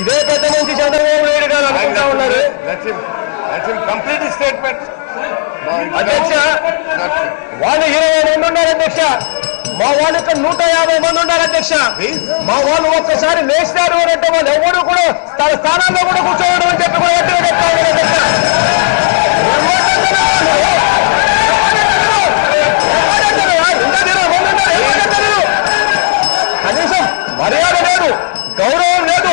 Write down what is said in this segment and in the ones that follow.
ఇదే పెద్ద మంచి చంద్రబాబు నాయుడు గారు అనుకుంటా ఉన్నారు. Complete statement. అధ్యక్ష, వాళ్ళు 20 మంది ఉన్నారు అధ్యక్ష. మా వాళ్ళు ఇక్కడ 150 మంది ఉన్నారు అధ్యక్ష. మా వాళ్ళు ఒక్కసారి లేచినారు అంటే వాళ్ళు ఎవరు కూడా తన స్థానాల్లో కూడా కూర్చోవడం అని చెప్పి కూడా గట్టిగా చెప్తా ఉన్నారు అధ్యక్ష. కనీసం మర్యాద లేదు, గౌరవం లేదు.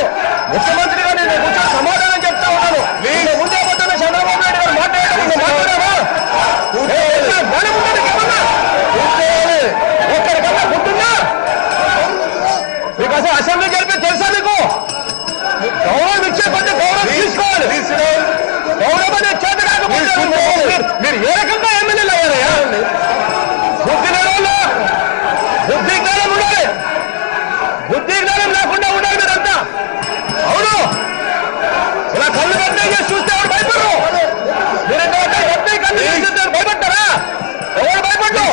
ముఖ్యమంత్రిగా నేను కూర్చొని సమాధానం చెప్తా ఉన్నాను. నేను ముందే పోతున్న చంద్రబాబు నాయుడు గారు మాట్లాడారా? ఒక్కరికన్నా గుర్తుందా మీకు? అసలు అసెంబ్లీ జరిపి తెలుసా మీకు? గౌరవం ఇచ్చే కొద్ది గౌరవం తీసుకోవాలి. గౌరవం అనేది చేత కాకపోతే మీరు ఏ రకంగా ఎమ్మెల్యేలు అయ్యారయ్యా? బుద్ధి లేని బుద్ధి జ్ఞానం ఉండాలి. బుద్ధి జ్ఞానం లేకుండా ఉండాలి మీరంతా. అవును, ఇలా కళ్ళు కట్టే చేసి చూస్తే ఎవరు భయపడరు. మీరంటే ఎప్పటి కళ్ళు చేస్తే భయపడతారా? ఎవరు భయపడ్డు?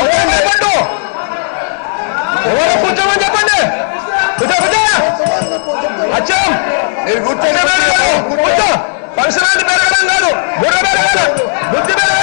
ఎవరు భయపడ్డు? ఎవరు కూర్చోమని చెప్పండి. అచ్చం కూర్చో. పరిసరాలు పెరగడం కాదు, బుర్ర పెరగాలి, బుద్ధి పెరగాలి.